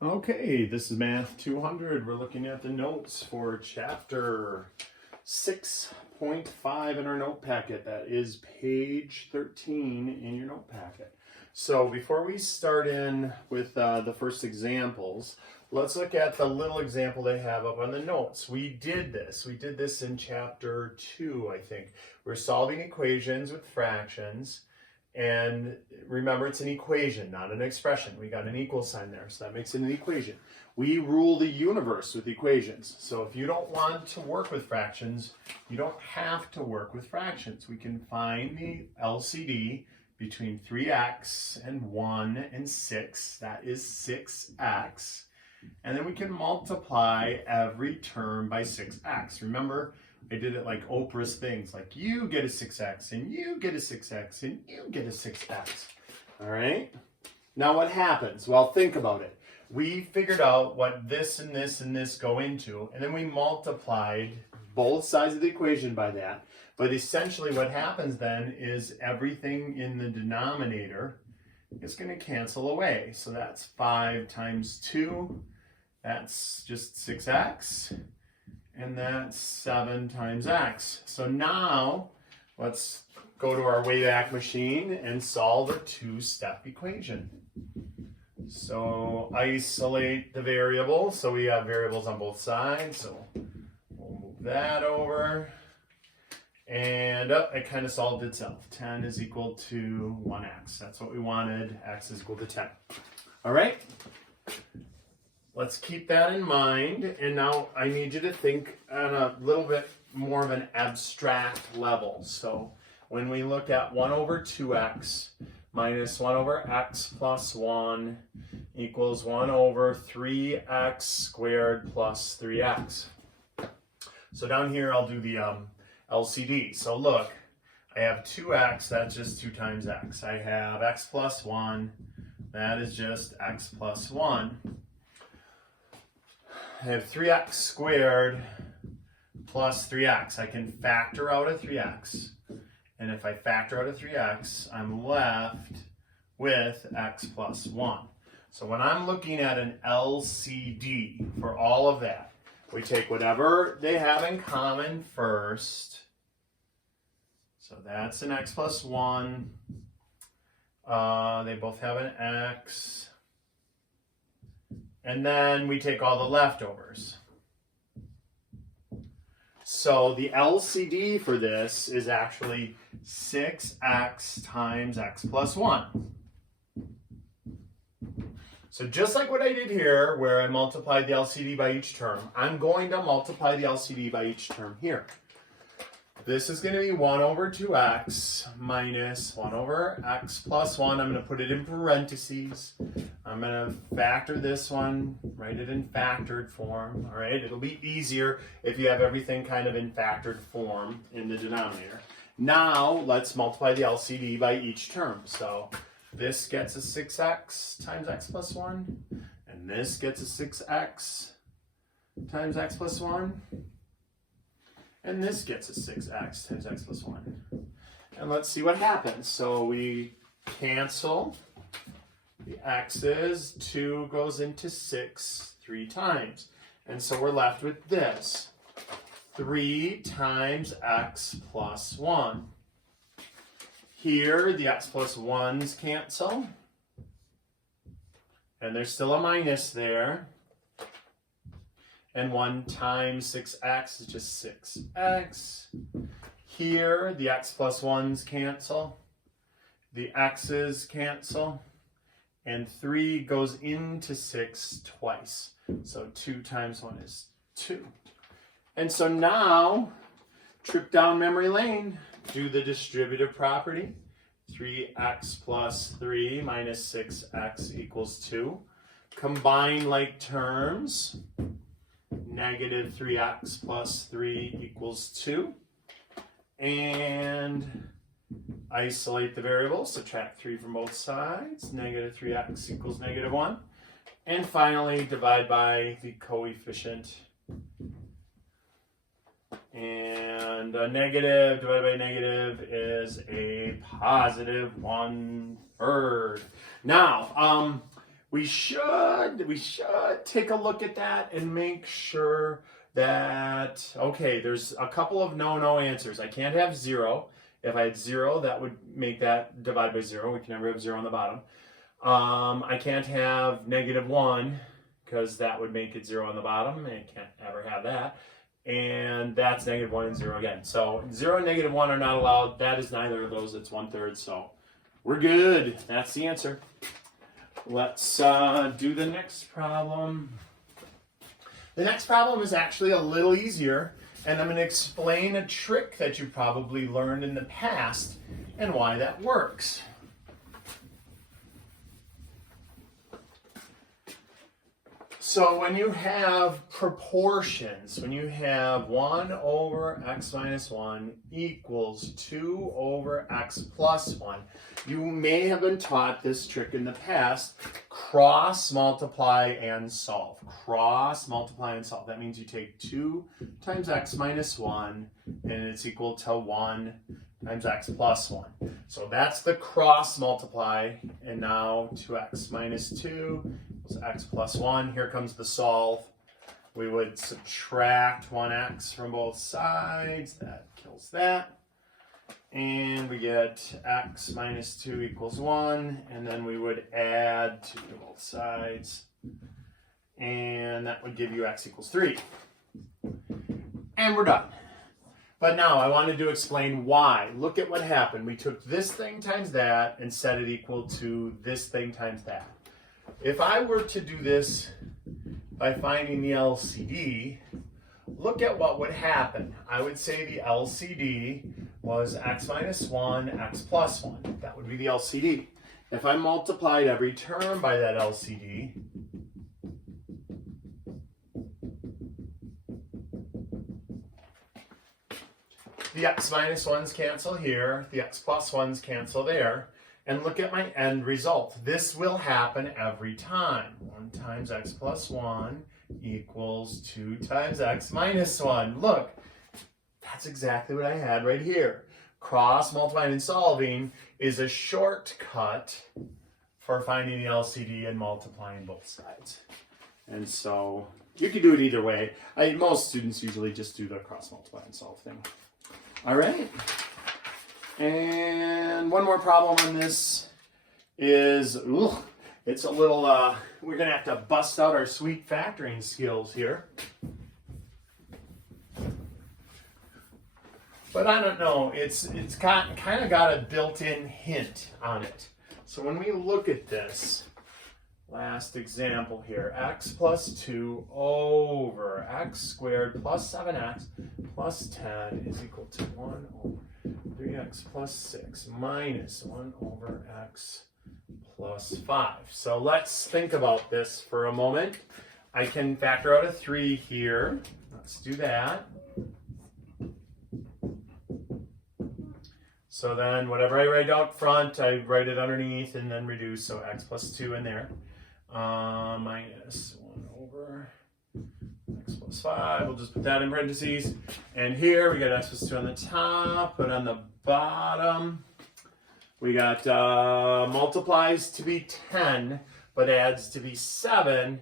Okay, this is Math 200. We're looking at the notes for chapter 6.5 in our note packet. That is page 13 in your note packet. So before we start in with the first examples, let's look at the little example they have up on the notes. We did this in chapter 2, I think. We're solving equations with fractions. And remember, it's an equation, not an expression. We got an equal sign there, so that makes it an equation. We rule the universe with equations. So if you don't want to work with fractions, you don't have to work with fractions. We can find the LCD between 3x and 1 and 6. That is 6x. And then we can multiply every term by 6x. Remember, I did it like Oprah's things, like you get a 6x, and you get a 6x, and you get a 6x. All right? Now what happens? Well, think about it. We figured out what this and this and this go into, and then we multiplied both sides of the equation by that. But essentially what happens then is everything in the denominator is going to cancel away. So that's 5 times 2, that's just 6x. And that's 7 times x. So now, let's go to our Wayback Machine and solve a two-step equation. So isolate the variables. So we have variables on both sides. So we'll move that over. And it kind of solved itself. 10 is equal to 1x. That's what we wanted. X is equal to 10. All right? Let's keep that in mind, and now I need you to think on a little bit more of an abstract level. So when we look at 1 over 2x minus 1 over x plus 1 equals 1 over 3x squared plus 3x. So down here I'll do the LCD. So look, I have 2x, that's just 2 times x. I have x plus 1, that is just x plus 1. I have 3x squared plus 3x. I can factor out a 3x. And if I factor out a 3x, I'm left with x plus 1. So when I'm looking at an LCD for all of that, we take whatever they have in common first. So that's an x plus 1. They both have an x. And then we take all the leftovers. So the LCD for this is actually 6x times x plus 1. So just like what I did here, where I multiplied the LCD by each term, I'm going to multiply the LCD by each term here. This is going to be 1 over 2x minus 1 over x plus 1. I'm going to put it in parentheses. I'm going to factor this one, write it in factored form. All right, it'll be easier if you have everything kind of in factored form in the denominator. Now let's multiply the LCD by each term. So this gets a 6x times x plus 1, and this gets a 6x times x plus 1. And this gets a 6x times x plus 1. And let's see what happens. So we cancel the x's. 2 goes into 6 3 times. And so we're left with this. 3 times x plus 1. Here, the x plus 1's cancel. And there's still a minus there. And 1 times 6x is just 6x. Here, the x plus 1's cancel. The x's cancel. And 3 goes into 6 twice. So 2 times 1 is 2. And so now, trip down memory lane, do the distributive property. 3x plus 3 minus 6x equals 2. Combine like terms. Negative 3x plus 3 equals 2. And isolate the variables, subtract 3 from both sides. Negative 3x equals negative 1. And finally, divide by the coefficient. And a negative divided by negative is a positive 1/3. Now, we should take a look at that and make sure that, okay, there's a couple of no answers. I can't have 0. If I had 0, that would make that divide by 0. We can never have 0 on the bottom. I can't have -1 because that would make it 0 on the bottom. I can't ever have that. And that's -1 and 0 again. So 0 and -1 are not allowed. That is neither of those. It's 1/3. So we're good. That's the answer. Let's do the next problem. The next problem is actually a little easier, and I'm going to explain a trick that you probably learned in the past and why that works. So when you have proportions, when you have 1 over x minus 1 equals 2 over x plus 1, you may have been taught this trick in the past: cross multiply and solve. Cross multiply and solve. That means you take 2 times x minus 1 and it's equal to 1 times x plus 1. So that's the cross multiply, and now 2x minus 2 equals x plus 1. Here comes the solve. We would subtract 1x from both sides. That kills that. And we get x minus 2 equals 1, and then we would add 2 to both sides, and that would give you x equals 3. And we're done. But now I wanted to explain why. Look at what happened. We took this thing times that and set it equal to this thing times that. If I were to do this by finding the LCD, look at what would happen. I would say the LCD was x minus 1, x plus 1. That would be the LCD. If I multiplied every term by that LCD, the x minus 1's cancel here, the x plus 1's cancel there, and look at my end result. This will happen every time. 1 times x plus 1 equals 2 times x minus 1. Look, that's exactly what I had right here. Cross multiplying and solving is a shortcut for finding the LCD and multiplying both sides. And so you can do it either way. Most students usually just do the cross multiply and solve thing. All right. And one more problem on this is, it's a little, we're going to have to bust out our sweet factoring skills here. But I don't know, it's kind of got a built-in hint on it. So when we look at this last example here, x plus 2 over x squared plus 7x plus 10 is equal to 1 over 3x plus 6 minus 1 over x plus 5. So let's think about this for a moment. I can factor out a 3 here. Let's do that. So then whatever I write out front, I write it underneath and then reduce. So x plus 2 in there. Minus 1 over x plus 5. We'll just put that in parentheses. And here we got x plus 2 on the top, but on the bottom we got multiplies to be 10, but adds to be 7.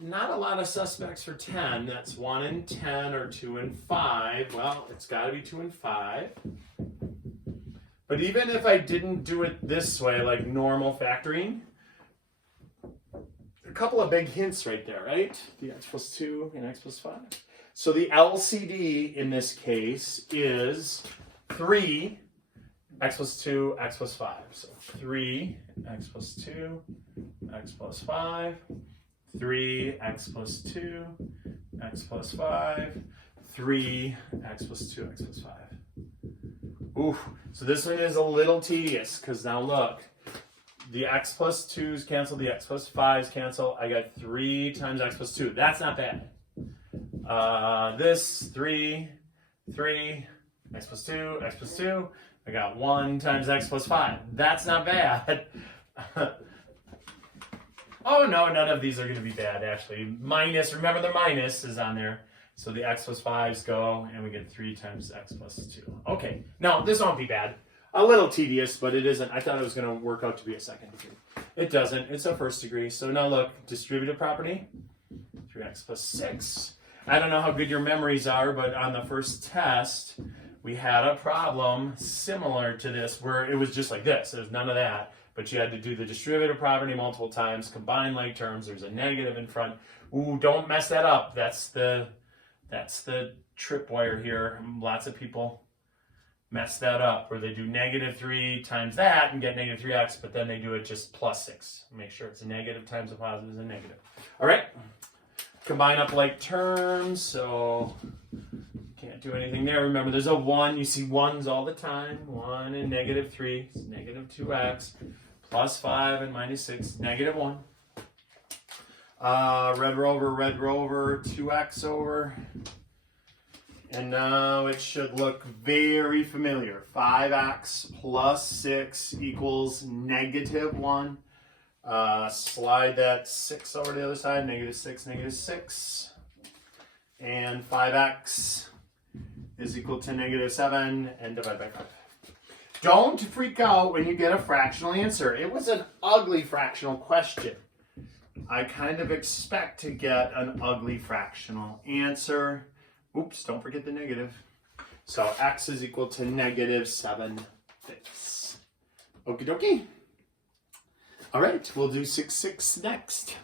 Not a lot of suspects for 10. That's 1 and 10 or 2 and 5. Well, it's got to be 2 and 5. But even if I didn't do it this way, like normal factoring, a couple of big hints right there, right? The x plus 2 and x plus 5. So the LCD in this case is 3, x plus 2, x plus 5. So 3, x plus 2, x plus 5. 3, x plus 2, x plus 5. 3, x plus 2, x plus 5. Ooh, so this one is a little tedious because now look, the x plus 2's cancel, the x plus 5's cancel. I got 3 times x plus 2. That's not bad. This 3, x plus 2, x plus 2. I got 1 times x plus 5. That's not bad. Oh no, none of these are going to be bad actually. Minus, remember the minus is on there. So the x plus 5's go, and we get 3 times x plus 2. Okay, now this won't be bad. a little tedious, but it isn't. I thought it was going to work out to be a second degree. It doesn't. It's a first degree. So now look, distributive property, 3x plus 6. I don't know how good your memories are, but on the first test, we had a problem similar to this where it was just like this. There's none of that, but you had to do the distributive property multiple times, combine like terms. There's a negative in front. Ooh, don't mess that up. That's the tripwire here. Lots of people mess that up where they do -3 times that and get -3x, but then they do it just plus 6. Make sure it's a negative times a positive is a negative. All right. Combine up like terms, so can't do anything there. Remember, there's a 1. You see 1s all the time. 1 and -3 is -2x. Plus 5 and -6, -1. Red rover, 2x over. And now it should look very familiar. 5x plus 6 equals -1. Slide that 6 over to the other side, -6, -6. And 5x is equal to -7, and divide by 5. Don't freak out when you get a fractional answer. It was an ugly fractional question. I kind of expect to get an ugly fractional answer. Oops, don't forget the negative. So x is equal to -7/5. Okie dokie. All right, we'll do 6/6 next.